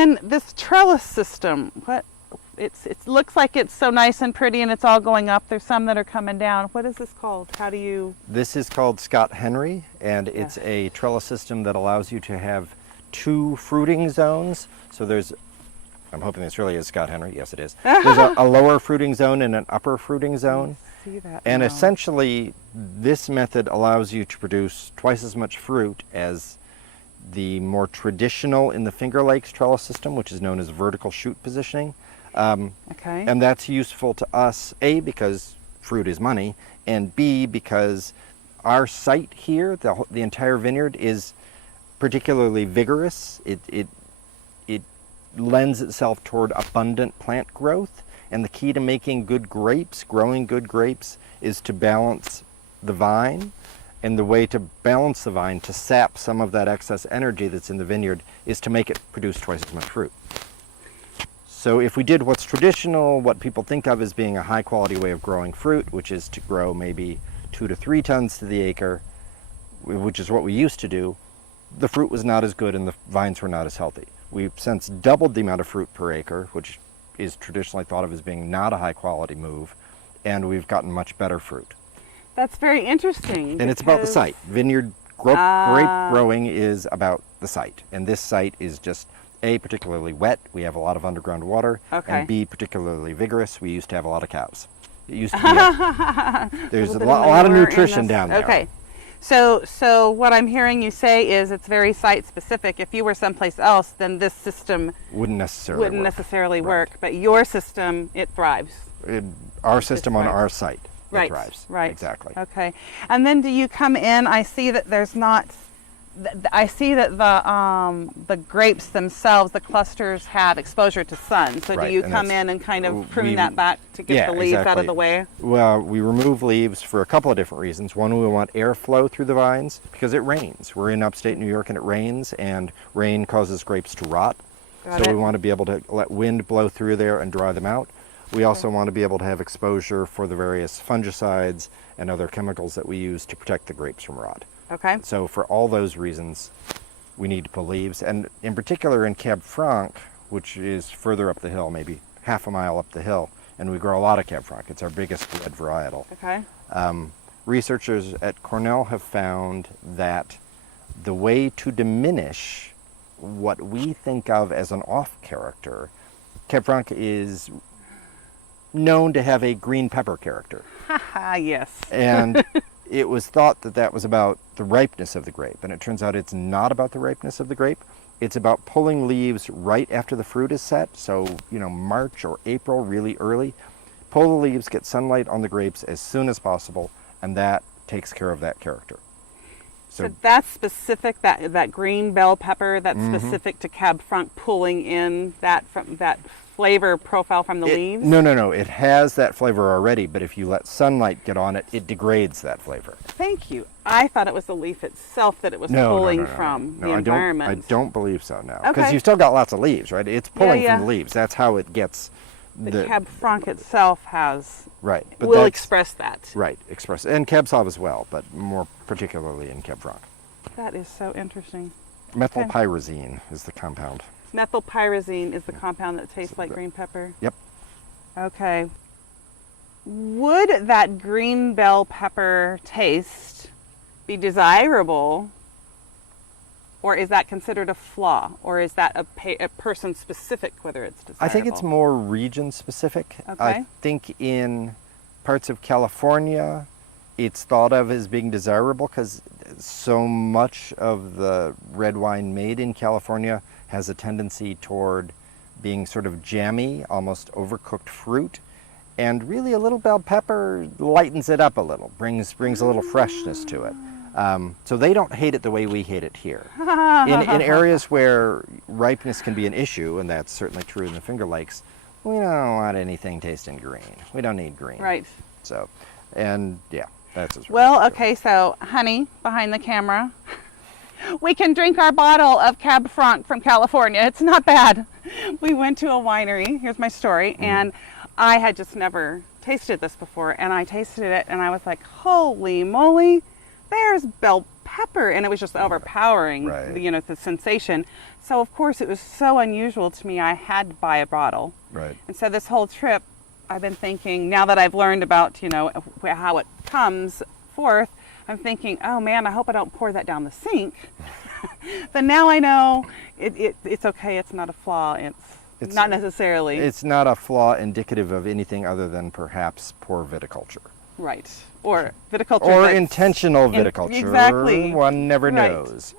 then this trellis system, it looks like it's so nice and pretty and it's all going up. There's some that are coming down. What is this called? How do you? This is called Scott Henry, and it's a trellis system that allows you to have 2 fruiting zones. So there's, I'm hoping this really is Scott Henry. Yes, it is. There's a lower fruiting zone and an upper fruiting zone. See that and now. Essentially, this method allows you to produce twice as much fruit as the more traditional in the Finger Lakes trellis system, which is known as vertical shoot positioning. Okay. And that's useful to us, A, because fruit is money, and B, because our site here, the entire vineyard, is particularly vigorous. It lends itself toward abundant plant growth, and the key to making good grapes, growing good grapes, is to balance the vine. And the way to balance the vine, to sap some of that excess energy that's in the vineyard, is to make it produce twice as much fruit. So if we did what's traditional, what people think of as being a high quality way of growing fruit, which is to grow maybe 2 to 3 tons to the acre, which is what we used to do, the fruit was not as good and the vines were not as healthy. We've since doubled the amount of fruit per acre, which is traditionally thought of as being not a high quality move, and we've gotten much better fruit. That's very interesting. And it's about the site. Vineyard grape growing is about the site, and this site is just A, particularly wet. We have a lot of underground water. Okay. And B, particularly vigorous. We used to have a lot of cows. It used to be there's a lot of nutrition down there. Okay. So what I'm hearing you say is it's very site specific. If you were someplace else, then this system wouldn't necessarily work. But your system, it thrives. Our system on our site, right. It thrives. Right. Exactly. Okay. And then do you come in? I see that there's not. I see that the grapes themselves, the clusters, have exposure to sun. So do you come in and kind of prune that back to get the leaves out of the way? Well, we remove leaves for a couple of different reasons. One, we want airflow through the vines because it rains. We're in upstate New York and it rains, and rain causes grapes to rot. So we want to be able to let wind blow through there and dry them out. We also want to be able to have exposure for the various fungicides and other chemicals that we use to protect the grapes from rot. Okay. So for all those reasons, we need to pull leaves. And in particular in Cab Franc, which is further up the hill, maybe half a mile up the hill, and we grow a lot of Cab Franc. It's our biggest red varietal. Okay. Researchers at Cornell have found that the way to diminish what we think of as an off character, Cab Franc is known to have a green pepper character. Haha, yes. And it was thought that that was about the ripeness of the grape, and it turns out it's not about the ripeness of the grape. It's about pulling leaves right after the fruit is set, so March or April, really early. Pull the leaves, get sunlight on the grapes as soon as possible, and that takes care of that character. So that's specific, that green bell pepper, that's specific to Cab Franc, pulling in that flavor profile from the leaves? No. It has that flavor already, but if you let sunlight get on it, it degrades that flavor. Thank you. I thought it was the leaf itself that it was pulling from the environment. I don't believe so now. Okay. Because you've still got lots of leaves, right? It's pulling from the leaves. That's how it gets the Cab Franc itself has... Right. Will express that. Right. Express. And Cab Sauv as well, but more particularly in Cab Franc. That is so interesting. Methylpyrazine is the compound. Methylpyrazine is the compound that tastes like green pepper? Yep. Okay. Would that green bell pepper taste be desirable, or is that considered a flaw, or is that a person specific whether it's desirable? I think it's more region specific. Okay. I think in parts of California it's thought of as being desirable because so much of the red wine made in California has a tendency toward being sort of jammy, almost overcooked fruit. And really a little bell pepper lightens it up a little, brings a little freshness to it. So they don't hate it the way we hate it here. In areas where ripeness can be an issue, and that's certainly true in the Finger Lakes, we don't want anything tasting green. We don't need green. Right. So, and yeah, that's as well. Okay, so honey, behind the camera, we can drink our bottle of Cab Franc from California. It's not bad. We went to a winery. Here's my story, and I had just never tasted this before, and I tasted it, and I was like, holy moly, there's bell pepper, and it was just overpowering, Right. The sensation. So of course it was so unusual to me, I had to buy a bottle. Right. And so this whole trip, I've been thinking, now that I've learned about, how it comes forth, I'm thinking, oh man, I hope I don't pour that down the sink. But now I know it's okay. It's not a flaw. It's not necessarily. It's not a flaw indicative of anything other than perhaps poor viticulture. Right. Or viticulture. Or intentional viticulture. Exactly. One never Right. knows.